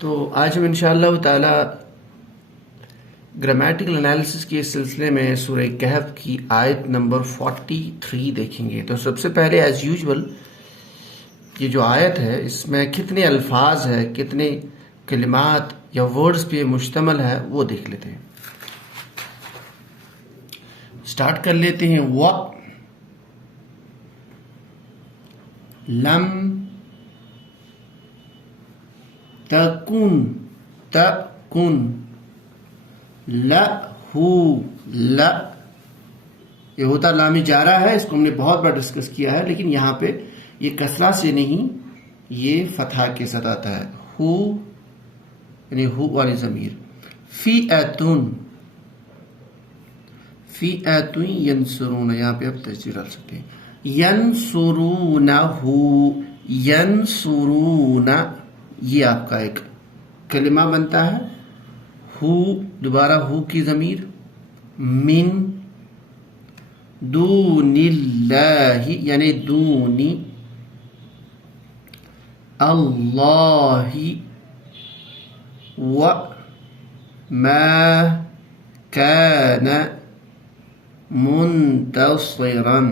तो आज हम इंशाअल्लाह ताला ग्रामेटिकल एनालिसिस के सिलसिले में सूरह कहफ की आयत नंबर 43 देखेंगे। तो सबसे पहले एज यूजुअल ये जो आयत है इसमें कितने अल्फाज है, कितने कलिमात या वर्ड्स पे मुश्तमल है वो देख लेते हैं। स्टार्ट कर लेते हैं। व लम तकुन लहू ल, ये होता लामी जारा है, इसको हमने बहुत बार डिस्कस किया है, लेकिन यहाँ पे ये कसरा से नहीं, ये फतहा के साथ आता है। हु यानी हु वाली जमीर। फीअतुन यंसुरून, यहाँ पे आप तस्जीर डाल सकते हैं। यंसुरूनहु यंसुरूना, ये आपका एक कलिमा बनता है। हु दोबारा हु की जमीर। मिन दूनिल्लाहि यानी दूनी अल्लाहि व मा कान मुंतसिरन।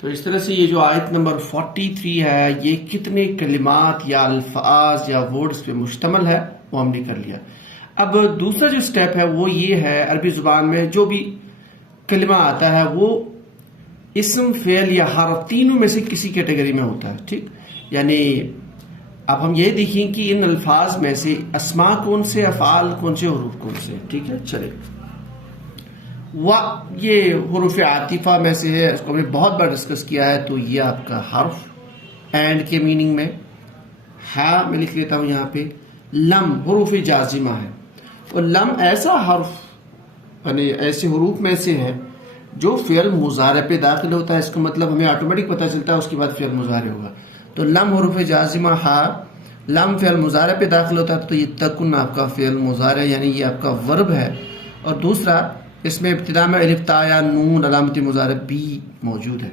तो इस तरह से ये जो आयत नंबर 43 है ये कितने कलिमात या अल्फाज या वर्ड्स पे मुश्तमल है वो हमने कर लिया। अब दूसरा जो स्टेप है वो ये है, अरबी जुबान में जो भी कलिमा आता है वो इस्म, फेल या हर्फ तीनों में से किसी कैटेगरी में होता है। ठीक, यानी अब हम ये देखें कि इन अल्फाज में से अस्मा कौन से, अफ़आल कौन से, हुरूफ कौन से। ठीक है, चले। व ये हुरूफ आतिफा में से है, इसको हमने बहुत बार डिस्कस किया है। तो ये आपका हर्फ एंड के मीनिंग में। हा मैं लिख लेता हूं यहाँ पे। लम हुरूफ जाजिमा है, और लम ऐसा हर्फ यानी ऐसे हुरूफ में से है जो फ़ियल मुज़ारे पे दाखिल होता है। इसका मतलब हमें ऑटोमेटिक पता चलता है उसके बाद फ़ियल मुज़ारे होगा। तो लम हुरूफ जाजिमा, हा लम फ़ियल मुज़ारे पे दाखिल होता है, तो ये तकुन आपका फ़ियल मुज़ारे यानी ये आपका वर्ब है। और दूसरा इसमें इब्तिदा में अलिफ ता या नून अलामत मुज़ारे भी मौजूद है।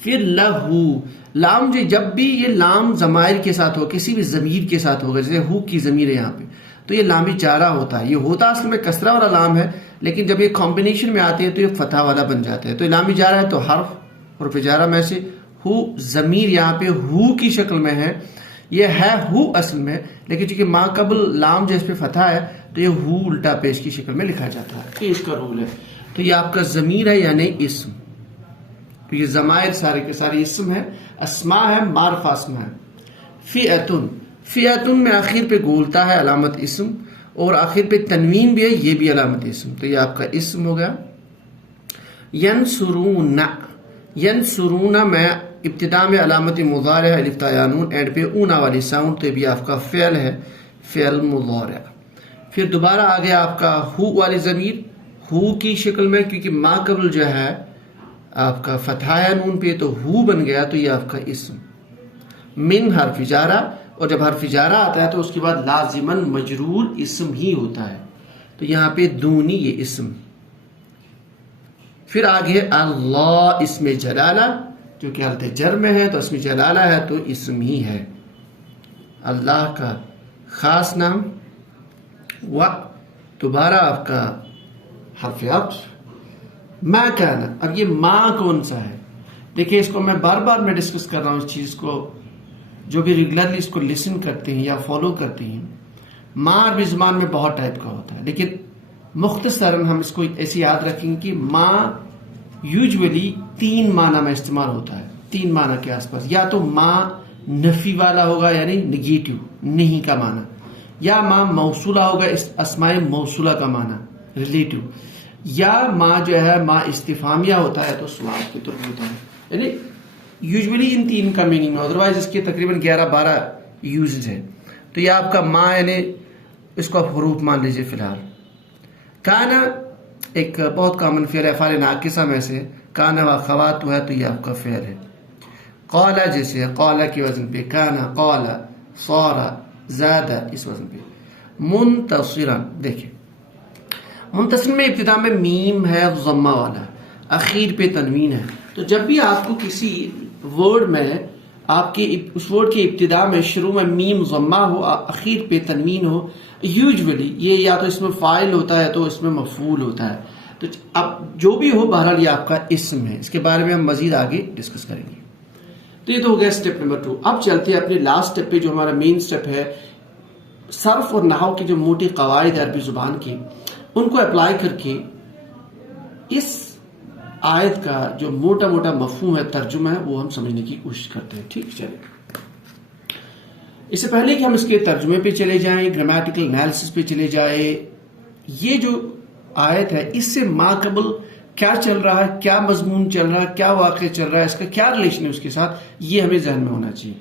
फिर लहू, लाम जो जब भी ये लाम ज़माइर के साथ हो, किसी भी ज़मीर के साथ होगा, जैसे हु की ज़मीर है यहाँ पे, तो ये लामी जारा होता है। ये होता असल में कसरा वाला लाम है, लेकिन जब ये कॉम्बिनेशन में आते हैं तो ये फतह वाला बन जाता है। तो ये लामी जारा है, तो हर्फ जारा में से हु ज़मीर यहाँ पे हु की शक्ल में है। ये है हु असल में, लेकिन चूंकि मा कबल लाम जो इस पे फतह है तो ये हु उल्टा पेश की शक्ल में लिखा जाता है। ये इसका रूल है। तो ये आपका ज़मीर है यानी इस्म। तो ये ज़माइर सारे के सारे इस्म है, अस्मा है, मारफा अस्मा है। फ़िअतुन में आखिर पे गोलता है, अलामत इस्म, और आखिर पे तनवीन भी है, ये भी अलामत इस्म। तो ये आपका इस्म हो गया। यंसुरूना में इब्तिदा में अलामत मुज़ारे है, अलिफ ता या नून, एंड पे ऊना वाली साउंड, तो ये भी आपका फ़ेल है, फ़ेल मुज़ारे। फिर दोबारा आ गया आपका हु वाली ज़मीर, हु की शक्ल में, क्योंकि मा कबल जो है आपका फतहा नून पे तो हु बन गया, तो ये आपका इस्म। मिन हर्फ इजारा, और जब हर्फ इजारा आता है तो उसके बाद लाजिमन मजरूर इस्म ही होता है। तो यहाँ पे दूनी ये इस्म। फिर आगे अल्लाह इसमें जलाला, जो कि हालत जर में है, तो इसमें जलाला है तो इस्म ही है, अल्लाह का खास नाम। व दोबारा आपका हर्फ अत्फ, मा काना। अब ये माँ कौन सा है, देखिए इसको मैं बार बार मैं डिस्कस कर रहा हूँ इस चीज़ को, जो भी रेगुलरली इसको लिसन करते हैं या फॉलो करते हैं। माँ अरबी ज़बान में बहुत टाइप का होता है, लेकिन मुख्तसरन हम इसको ऐसे याद रखेंगे कि माँ यूजुअली 3 माना में इस्तेमाल होता है, 3 माना के आसपास। या तो माँ नफी वाला होगा यानी निगेटिव, नहीं का माना, या माँ मौसूला होगा, इस अस्माए मौसूला का माना, रिलेटिव, या मा जो है मा इस्तिफामिया होता है तो सवाल के तौर पर होता है, यानी यूजुअली इन तीन का मीनिंग में, अदरवाइज इसके तकरीबन 11-12 यूजेज है। तो ये आपका मा यानी इसको आप हरूफ मान लीजिए फिलहाल। काना एक बहुत कॉमन फेल है, अफ़ाल नाकिसा में से काना व खवातु है, तो ये आपका फेल है। कौला जैसे है, कौला के वजन पे काना, कौला, सौरा, ज़्यादा इस वजन पे। मुनतसिरन, देखिए मुनतसिर में इब्तिदा में मीम है ज़म्मा वाला, आखिर पे तनवीन है। तो जब भी आपको किसी वर्ड में आपके उस वर्ड के इब्तिदा में शुरू में मीम ज़म्मा हो, आखिर पे तनवीन हो, यूजुअली ये या तो इसमें फ़ाइल होता है तो इसमें मफ़ूल होता है। तो अब जो भी हो बहरहाल ये आपका इस्म है। इसके बारे में हम मजीद आगे डिस्कस करेंगे। तो ये तो हो गया स्टेप नंबर 2। अब चलते हैं अपने लास्ट स्टेप पे, जो हमारा मेन स्टेप है, सर्फ और नहव की जो मोटी कवायद है अरबी जुबान की, उनको अप्लाई करके इस आयत का जो मोटा मोटा मफहूम है, तर्जुमा है, वो हम समझने की कोशिश करते हैं। ठीक, चलिए इससे पहले कि हम इसके तर्जुमे पे चले जाएं, ग्रामेटिकल एनालिसिस पे चले जाए, ये जो आयत है इससे माकबल क्या चल रहा है, क्या मजमून चल रहा है, क्या वाक़या चल रहा है, इसका क्या रिलेशन है उसके साथ, ये हमें जहन में होना चाहिए।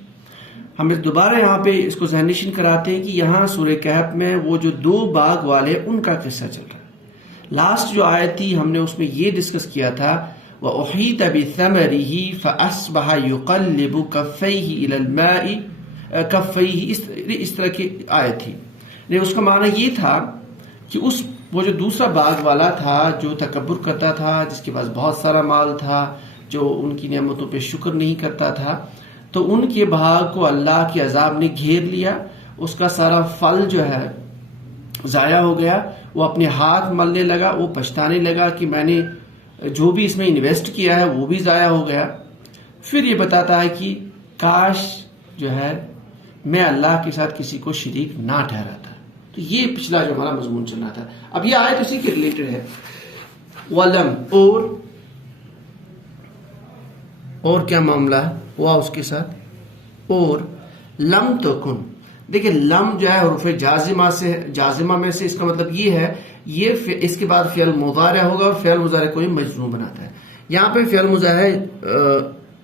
हम दोबारा यहाँ पे इसको ज़हननशीन कराते हैं कि यहाँ सूरह कहफ में वो जो 2 बाग वाले उनका किस्सा चल रहा है। लास्ट जो आयत थी हमने उसमें ये डिस्कस किया था, व उहीत बिथमरिही फअस्बह युक़ल्लिबु कफ़ैहि इलल माई कफ़ैहि, इस तरह की आयत थी। उसका माना ये था कि वो जो दूसरा बाग वाला था जो तकब्बुर करता था, जिसके पास बहुत सारा माल था, जो उनकी नेमतों पे शुक्र नहीं करता था, तो उनके बाग को अल्लाह के अजाब ने घेर लिया, उसका सारा फल जो है ज़ाया हो गया। वो अपने हाथ मलने लगा, वो पछताने लगा कि मैंने जो भी इसमें इन्वेस्ट किया है वो भी ज़ाया हो गया। फिर ये बताता है कि काश जो है मैं अल्लाह के साथ किसी को शरीक ना ठहराता। तो ये पिछला जो हमारा मजमून चल रहा था। अब ये आयत उसी के रिलेटेड है। वलम, और क्या मामला हुआ उसके साथ, और लम तकुन। देखिए लम जो है हुरूफ जाजिमा में से, इसका मतलब ये है ये इसके बाद फ़ियल मुज़ारे होगा और फ़ियल मुज़ारे को ही मजरूम बनाता है। यहाँ पे फ़ियल मुज़ारे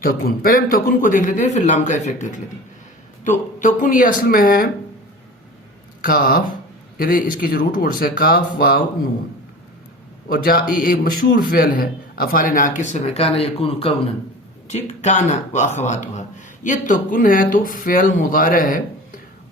तकुन, पहले हम तकुन को देख लेते हैं फिर लम का इफेक्ट देख लेते हैं। तो तकुन ये असल में है काफ, यानी इसके जो रूट वर्ड्स है काफ वाव नून, और एक मशहूर फ़ियल है अफ़ाल नाकिस में, काना यकून कौनन, ठीक, काना व अख़वातुहा। ये तकुन है तो फ़ियल मुज़ारे है,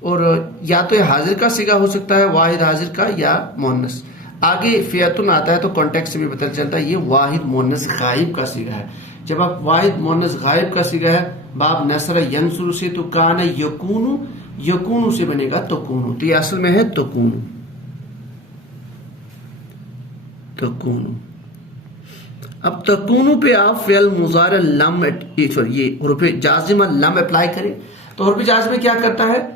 और या तो हाजिर का सिगा हो सकता है, वाहिद हाजिर का, या मोन्नस। आगे फ़ियतुन आता है तो कॉन्टेक्स्ट से भी पता चलता है ये वाहिद मोन्नस गायब का सिगा है। जब आप वाहिद मोन्नस गायब का सिगा है बाब नसर यंसुर से, तो काना यकूनु, यकूनु से बनेगा तकुनु, तो ये असल में है तकुनु, तकुनु। अब तकुनु पे आप फ़ियल मुज़ारे लम, ये हुरूफ जाज़िमा लम अप्लाई करें, तो हुरूफ जाज़िमा क्या करता है,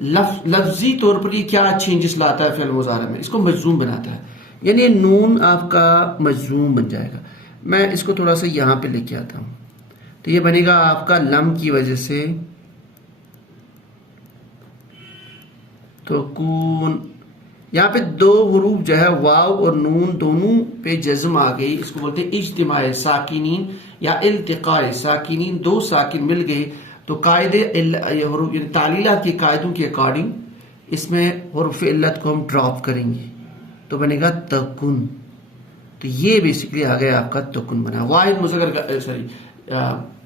लफ्जी तौर पर ये क्या चेंजेस लाता है फ़ियल मुज़ारे में, इसको मजरूम बनाता है, यानी नून आपका मजरूम बन जाएगा। मैं इसको थोड़ा सा यहाँ पे लेके आता हूँ, तो ये बनेगा आपका लम की वजह से तो कून। यहाँ पे 2 हुरूफ जो है वाव और नून दोनों पे जज्म आ गई, इसको बोलते हैं इज्तिमाए साकिनीन या इल्तिकाए साकिनीन। 2 साकिन मिल गए तो कायदे तालीलात के कायदों के अकॉर्डिंग इसमें हुरूफ इल्लत को हम ड्रॉप करेंगे तो बनेगा तकुन। तो ये बेसिकली आ गया आपका तकुन बना। वाहिद मुज़क्कर सॉरी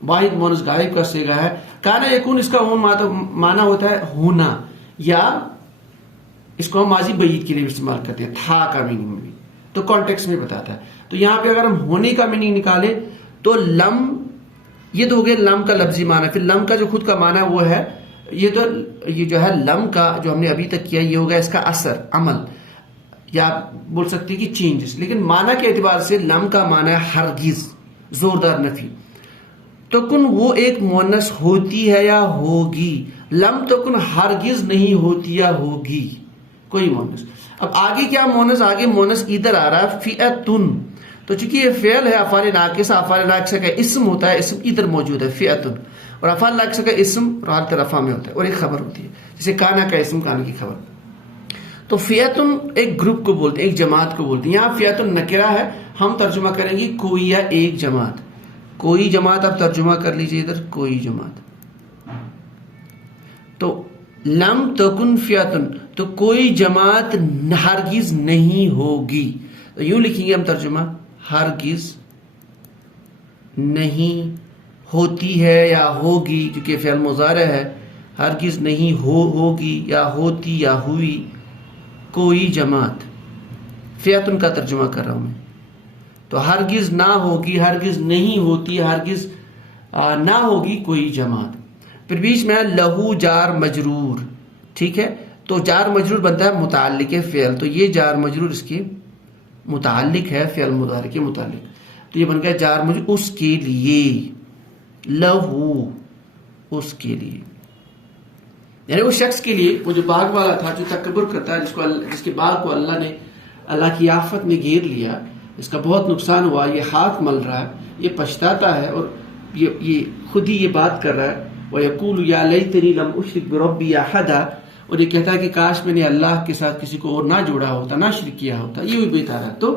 वाहिद मोनस गायब का सिगा है। काना यकून इसका माना होता है होना, या इसको हम माजी बईद के लिए इस्तेमाल करते हैं, था का मीनिंग में भी, तो कॉन्टेक्स्ट में बताता है। तो यहाँ पे अगर हम होने का मीनिंग निकाले तो लम, ये तो हो गया लम का लफ्जी माना। फिर लम का जो खुद का माना वो है, ये जो है लम का जो हमने अभी तक किया, ये हो गया इसका असर, अमल, या बोल सकते हैं कि चेंजेस। लेकिन माना के एतबार से लम का माना है हरगिज, जोरदार नफी। तकुन वो एक मुअन्नस होती है या होगी, लम तकुन हरगिज नहीं होती या होगी कोई मुअन्नस। अब आगे क्या मुअन्नस, आगे मुअन्नस इधर आ रहा है फ़िअतुन। तो चूंकि ये फ़ेल है अफ़ाल नाकिसा, अफ़ाल नाकिसा का इस्म होता है, इस्म इधर मौजूद है फ़िअतुन, और अफ़ाल नाकिसा का इस्म हालत रफ़ा में होता है और एक खबर होती है, जैसे काना का इस्म, काना की खबर। तो फियतुन एक ग्रुप को बोलते हैं, एक जमात को बोलते हैं। यहाँ फियतुन नकिरा है, हम तर्जुमा करेंगे कोई या एक जमात। कोई जमात आप तर्जुमा कर लीजिए इधर, कोई जमात। तो लम तकुन फियतुन, तो कोई जमात हरगिज नहीं होगी। तो यूं लिखेंगे हम तर्जुमा, हरगिज नहीं होती है या होगी, क्योंकि फ़िल मुज़ारे है। हरगिज नहीं होगी या होती या हुई कोई जमात। फियतुन का तर्जुमा कर रहा हूं मैं। तो हरगिज ना होगी, हरगिज नहीं होती, हरगिज ना होगी कोई जमात। फिर बीच में लहू जार मजरूर, ठीक है। तो जार मजरूर बनता है मुताल्लिक फ़िल, तो ये जार मजरूर इसके मुताल्लिक है, फ़िल मुदारिक के मुताल्लिक। तो ये बन गया जार मजरूर उसके लिए, लहू उसके लिए, यानी उस शख्स के लिए, वो जो बाग वाला था जो तकब्बुर करता है, जिसके बाग को अल्लाह की आफत ने घेर लिया, इसका बहुत नुकसान हुआ, ये हाथ मल रहा है, ये पछताता है और ये खुद ही ये बात कर रहा है। वह यकूलु या लैतनी लम उश्रिक बिरब्बी अहदा, और ये कहता है कि काश मैंने अल्लाह के साथ किसी को और ना जोड़ा होता, ना शिरक किया होता। ये भी बेता रहा। तो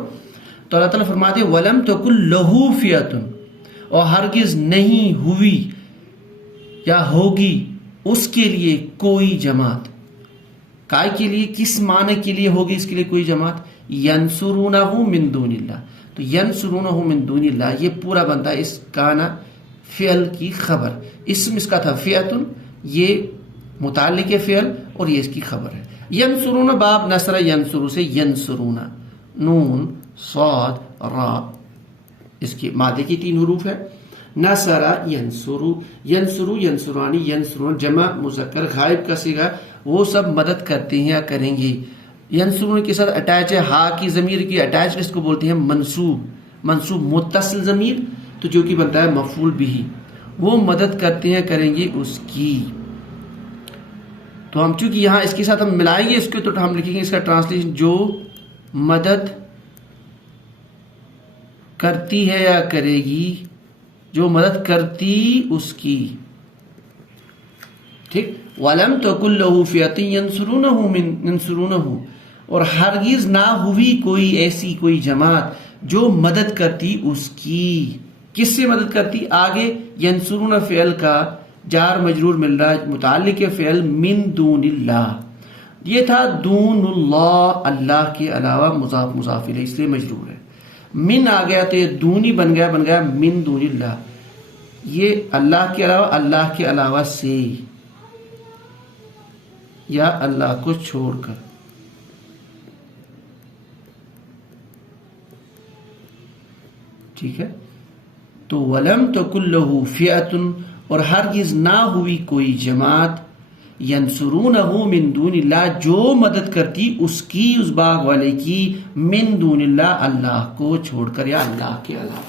अल्लाह ताला फरमाते वलम तकुल लहू फियतुन, और हरगिज नहीं हुई या होगी उसके लिए कोई जमात। काय के लिए, किस माने के लिए होगी इसके लिए कोई जमात? यंसुरूनहु मिन दूनिल्लाह। तो यंसुरूनहु मिन दूनिल्लाह ये पूरा बनता है इस काना फ़िल की खबर। इसम इसका था फ़ियतुन, ये मुताल्लिक फ़िल और ये इसकी खबर है। यंसुरूना बाब नसरा यंसुरू से यंसुरूना, नून साद रा, इसके मादे की 3 हरूफ है। नसरा यंसुरू, यंसुरू यंसुरानी, यंसुरून जमा मुज़क्कर गायब का सीगा, वो सब मदद करते हैं या करेंगे। यंसुरून के साथ अटैच है हा की ज़मीर की अटैच, इसको बोलते हैं मंसूब। मंसूब मुत्तसिल ज़मीर, तो जो कि बनता है मफूल बिही, वो मदद करते हैं करेंगे उसकी। तो हम चूंकि यहां इसके साथ हम मिलाएंगे इसके, तो हम लिखेंगे इसका ट्रांसलेशन जो मदद करती है या करेगी, जो मदद करती उसकी, ठीक। वलम तकुल लहू फियतुन यंसुरूनहु, और हरगिज ना हुई कोई ऐसी कोई जमात जो मदद करती उसकी। किससे मदद करती? आगे यंसुरून फ़िल का जार मजरूर मिल रहा है, मुताल्लिक फ़िल मिन दूनिल्लाह, ये था दूनुल्लाह, अल्लाह के अलावा, मुज़ाफ मुज़ाफ इलैह, इसलिए मजरूर है। मिन आ गया तो ये दूनी बन गया मिन दूनिल्लाह, ये अल्लाह के अलावा से या अल्लाह को छोड़कर। ठीक है। तो वलम तकुल लहू फियतुन, और हरगिज ना हुई कोई जमात, यंसुरूनहु मिन दूनिल्लाह जो मदद करती उसकी, उस बाग वाले की, मिन दूनिल्लाह अल्लाह को छोड़कर या अल्लाह के अलावा।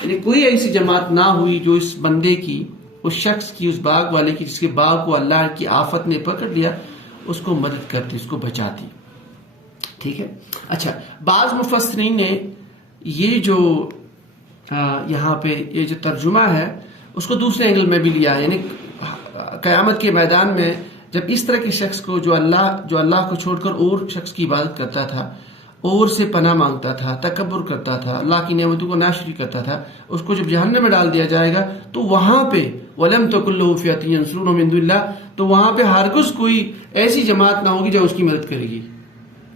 यानी कोई ऐसी जमात ना हुई जो इस बंदे की, उस शख्स की, उस बाग वाले की जिसके बाग को अल्लाह की आफत ने पकड़ लिया, उसको मदद करती, उसको बचाती। ठीक है। अच्छा, बाज़ मुफस्सिरीन ने ये जो यहाँ पे ये जो तर्जुमा है उसको दूसरे एंगल में भी लिया है, यानी क़यामत के मैदान में जब इस तरह के शख्स को जो अल्लाह को छोड़कर और शख्स की इबादत करता था, और से पनाह मांगता था, तकब्बुर करता था, अल्लाह की नेमतों को नाशरी करता था, उसको जब जहन्नम में डाल दिया जाएगा तो वहां पे वलम तकुल लहू फियतुन यंसुरूनहु मिन दूनिल्लाह, तो वहां पे हरगिज़ कोई ऐसी जमात ना होगी जो उसकी मदद करेगी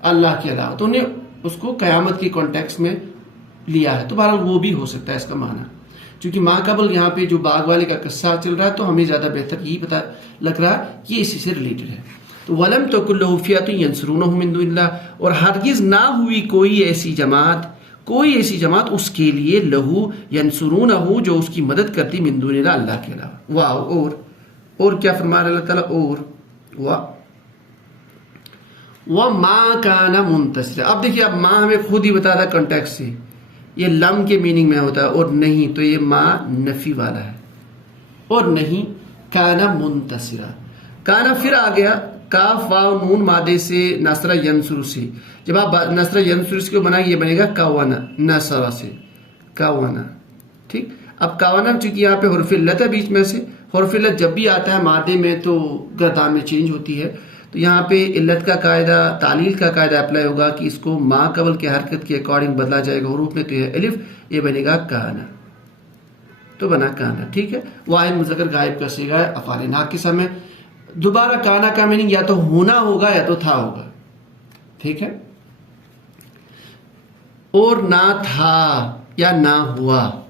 अल्लाह के अलावा। तो उन्हें उसको क़यामत के कॉन्टेक्स्ट में लिया है। तो बहरहाल वो भी हो सकता है इसका माना, क्योंकि माक़बल यहाँ पे जो बाग वाले का किस्सा चल रहा है, तो हमें ज्यादा बेहतर यही पता लग रहा है कि इसी से रिलेटेड है। तो वलम तकुल लहू फियतुन यंसुरूनहु मिन दूनिल्लाह, और हरगिज ना हुई कोई ऐसी जमात उसके लिए, लहू यंसुरूनहु जो उसकी मदद करती, मिन दूनिल्लाह अल्लाह के अलावा। वाह, और क्या फरमा रहा है अल्लाह ताला, और वह मा काना मुंतसिरा। अब देखिए, अब माँ हमें खुद ही बता रहा कॉन्टेक्स्ट से, ये लम के मीनिंग में होता है, और नहीं तो ये माँ नफी वाला है, और नहीं काना मुंतसिरा। काना फिर आ गया काफ वाव नून मादे से नसरा यंसुर से, जब आप नसरा यंसुर को बनाएंगे ये बनेगा कावाना, नसरा से कावाना। ठीक। अब कावाना चूंकि यहाँ पे हुर्फ इल्लत है बीच में से, हुर्फ इल्लत जब भी आता है मादे में तो गर्दान में चेंज होती है, तो यहाँ पे इल्लत का कायदा, तालील का कायदा अप्लाई होगा कि इसको मा कबल की हरकत के अकॉर्डिंग बदला जाएगा हुरूफ में। तो यह अलिफ, ये बनेगा काना, तो बना काना। ठीक है, वाहिद मुज़क्कर गायब का सीगा है अफ़आल नाक़िसा में। दोबारा काना का मीनिंग या तो होना होगा या तो था होगा। ठीक है, और ना था या ना हुआ।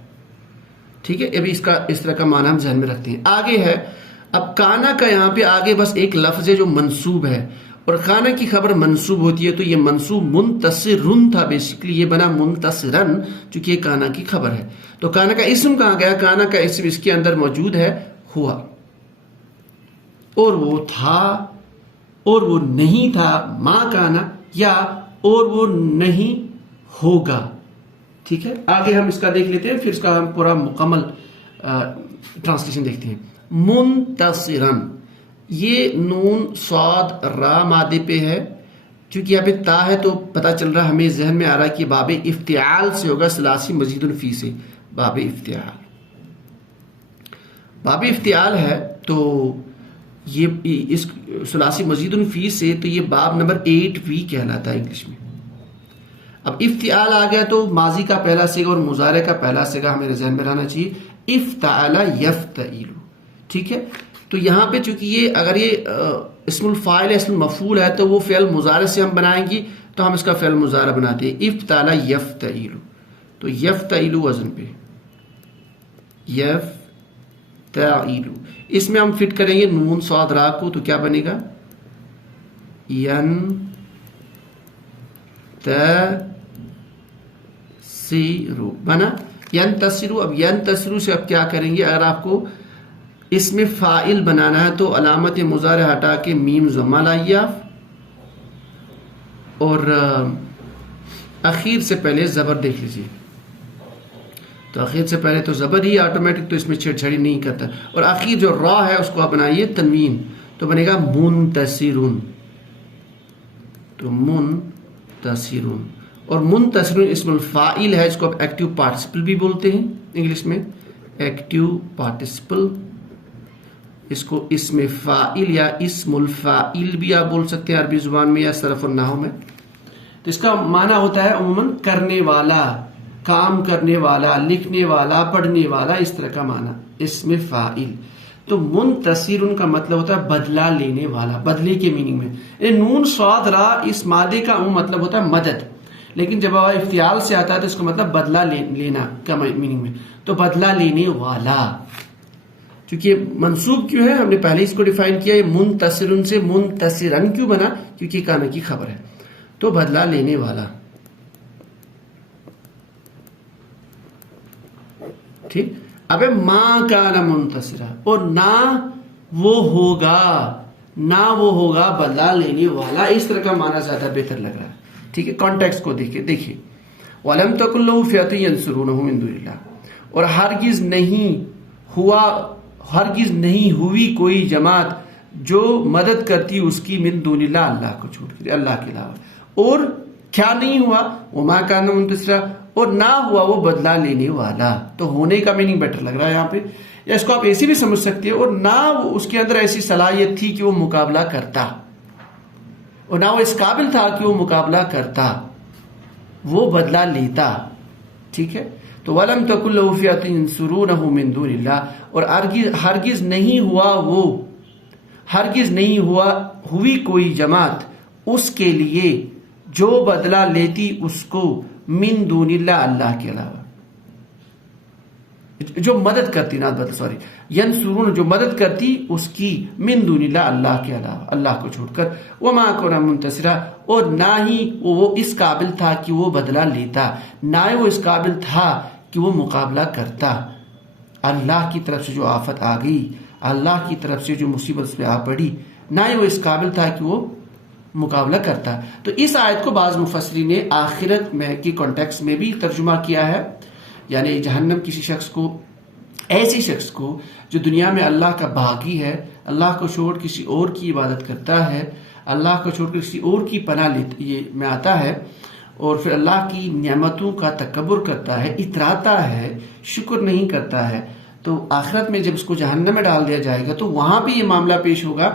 ठीक है, अभी इसका इस तरह का माना हम ध्यान में रखते हैं। आगे है, अब काना का यहाँ पे आगे बस एक लफ्ज है जो मंसूब है, और काना की खबर मंसूब होती है तो ये मंसूब मुनतसिरुन था, बेसिकली ये बना मुनतसिरन, चूंकि ये काना की खबर है। तो काना का इस्म कहाँ गया? काना का इस्म इसके अंदर मौजूद है हुआ, और वो था और वो नहीं था, मा काना, या और वो नहीं होगा। ठीक है, आगे हम इसका देख लेते हैं, फिर इसका हम पूरा मुकम्मल ट्रांसलेशन देखते हैं। मुनतसिरन, ये नून स्वाद रा मादे पे है, क्योंकि यहाँ पे ता है तो पता चल रहा है, हमें जहन में आ रहा है कि बाबे इफ्तियाल से होगा, सलासी मजीदुन फी से। बाबे इफ्तियाल, बाबे इफ्तियाल है तो ये इस सलासी मजीदुन फी से, तो ये बाब नंबर 8V कहलाता है इंग्लिश में। अब इफ्तियाल आ गया तो माजी का पहला सिगा और मुजारे का पहला सिगा हमें ज़हन में रहना चाहिए, इफ्ताला यफ्तइलु। ठीक है, तो यहाँ पे चूंकि ये अगर ये इस्मुल फाइल है, इस्मुल मफूल है, तो वो फ़िल मुजारे से हम बनाएंगे, तो हम इसका फ़िल मुजारा बनाते हैं, इफ्ताला यफ्तइलु। तो यफ्तइलु वजन पे यफ्तइलु, इसमें हम फिट करेंगे नून स्वाद रा को, तो क्या बनेगा? यन तसिरु बना, यन तसिरु। अब यन तसिरु से अब क्या करेंगे? अगर आपको इसमें फाइल बनाना है तो अलामत मुजारे हटा के मीम ज़म्मा लाइए आप, और आखिर से पहले ज़बर देख लीजिए। तो आखिर से पहले तो ज़बर ही ऑटोमेटिक, तो इसमें छेड़छाड़ी नहीं करता। और आखिर जो रा है उसको आप बनाइए तनवीन, तो बनेगा मुनतसिरुन। तो मुनतसिरुन, और मुनतसिरुन इस्मुल फाइल है, इसको आप एक्टिव पार्टिसिपल भी बोलते हैं इंग्लिश में, एक्टिव पार्टिसिपल। इसको इसमें फाइल या इस्मुल फाइल भी आप बोल सकते हैं अरबी जुबान में या सरफ और नाहव में। तो इसका माना होता है उम्मन करने वाला, काम करने वाला, लिखने वाला, पढ़ने वाला, इस तरह का माना इसमें फाइल। तो मुनतसिरुन का मतलब होता है बदला लेने वाला, बदले के मीनिंग में। नून स्वाद रा इस मादे का मतलब होता है मदद, लेकिन जब इफ्तियाल से आता है तो इसका मतलब बदला लेना का मीनिंग में, तो बदला लेने वाला। क्योंकि मंसूब क्यों है, हमने पहले इसको डिफाइन किया, मुनतसिरुन से मुनतसिरन क्यों बना? क्योंकि काना की खबर है, तो बदला लेने वाला। ठीक, अबे मां काना मुनतसिरा, और ना वो होगा, ना वो होगा बदला लेने वाला, इस तरह का माना ज्यादा बेहतर लग रहा है। ठीक है, कॉन्टेक्स्ट को देखिए, वलम तकुल लहु फियतुन यंसुरूनहु मिन दुनिल्लाह, और हरगिज नहीं हुआ, हरगिज नहीं हुई कोई जमात जो मदद करती उसकी मिन दुनिल्लाह, अल्लाह को छोड़कर, अल्लाह के अलावा। और क्या नहीं हुआ? वमा काना मुनतसिरा, और ना हुआ वो बदला लेने वाला। तो होने का मीनिंग बेटर लग रहा है यहाँ पे, या इसको आप ऐसे भी समझ सकते हो, और ना उसके अंदर ऐसी सलाहियत थी कि वो मुकाबला करता, और ना वो इस काबिल था कि वो मुकाबला करता, वो बदला लेता। ठीक है, तो वलम तकुल लहु फियतुन यंसुरूनहु मिन दुनिल्लाह, और हरगिज नहीं हुआ वो, हरगिज नहीं हुई कोई जमात उसके लिए जो बदला लेती उसको मिन दुनिल्लाह, अल्लाह के अलावा, जो मदद करती, ना बदल सॉरी, यंसुरून जो मदद करती उसकी, मिन दुनिल्लाह, अल्लाह के अलावा, अल्लाह को छोड़कर। वमा कुना मुनतसिरा, और ना ही वो इस काबिल था कि वो बदला लेता, ना ही वो इस काबिल था कि वो मुकाबला करता। अल्लाह की तरफ से जो आफत आ गई, अल्लाह की तरफ से जो मुसीबत उस पर आ पड़ी, ना ही वो इस काबिल था कि वो मुकाबला करता। तो इस आयत को बाज़ मुफस्सिरीन ने आखिरत में की कॉन्टेक्स्ट में भी तर्जुमा किया है, यानी जहन्नम किसी शख्स को, ऐसी शख्स को जो दुनिया में अल्लाह का बागी है, अल्लाह को छोड़ किसी और की इबादत करता है, अल्लाह को छोड़ किसी और की पनाह ये में आता है, और फिर अल्लाह की नेमतों का तकब्बुर करता है, इतराता है, शुक्र नहीं करता है। तो आखिरत में जब इसको जहन्नम में डाल दिया जाएगा तो वहां भी ये मामला पेश होगा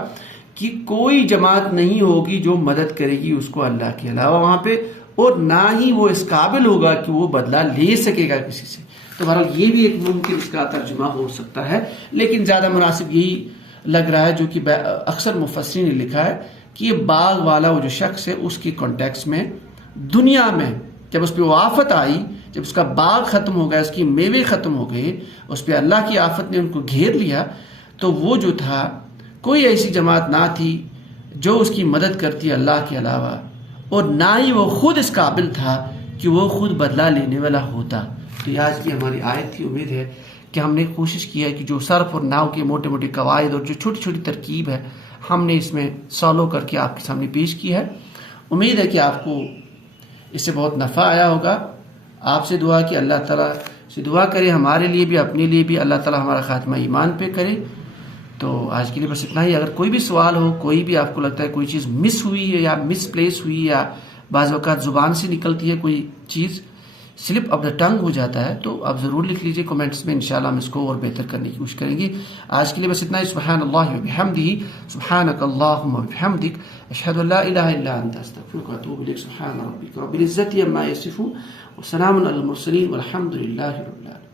कि कोई जमात नहीं होगी जो मदद करेगी उसको अल्लाह के अलावा वहां पे, और ना ही वो इस काबिल होगा कि वो बदला ले सकेगा किसी से। तो बहरहाल ये भी एक मुमकिन इसका तर्जुमा हो सकता है, लेकिन ज्यादा मुनासिब यही लग रहा है जो कि अक्सर मुफस्सिरीन ने लिखा है कि ये बाग वाला वो जो शख्स है उसकी कॉन्टेक्स्ट में दुनिया में जब उस पर वो आफत आई, जब उसका बाग खत्म हो गया, उसकी मेवे खत्म हो गए, उस पर अल्लाह की आफत ने उनको घेर लिया, तो वो जो था कोई ऐसी जमात ना थी जो उसकी मदद करती अल्लाह के अलावा, और ना ही वो खुद इस काबिल था कि वो खुद बदला लेने वाला होता। तो ये आज की हमारी आयत थी। उम्मीद है कि हमने कोशिश की है कि जो सर्फ और नाव के मोटे मोटे कवायद और जो छोटी छोटी तरकीब है हमने इसमें सॉल्व करके आपके सामने पेश की है। उम्मीद है कि आपको इससे बहुत नफ़ा आया होगा। आपसे दुआ कि अल्लाह ताला से दुआ करे हमारे लिए भी अपने लिए भी, अल्लाह ताला हमारा खात्मा ईमान पे करे। तो आज के लिए बस इतना ही। अगर कोई भी सवाल हो, कोई भी आपको लगता है कोई चीज़ मिस हुई है या मिसप्लेस हुई या बाज़ वक़्त ज़ुबान से निकलती है कोई चीज़, स्लिप ऑफ द टंग हो जाता है, तो आप ज़रूर लिख लीजिए कमेंट्स में, इंशाल्लाह हम इसको और बेहतर करने की कोशिश करेंगे। आज के लिए बस इतना ही। सुब्हानल्लाहि व बिहम्दिही, सुब्हानकल्लाहुम्मा व बिहम्दिक, अशहदु अल्ला इलाहा इल्ला अंता, अस्तगफिरुका व अतूबु इलैक। सुब्हान रब्बिका रब्बिल इज्जति अम्मा यसिफून व सलामुन अलल मुरसलीन वल्हम्दुलिल्लाहि रब्बिल आलमीन।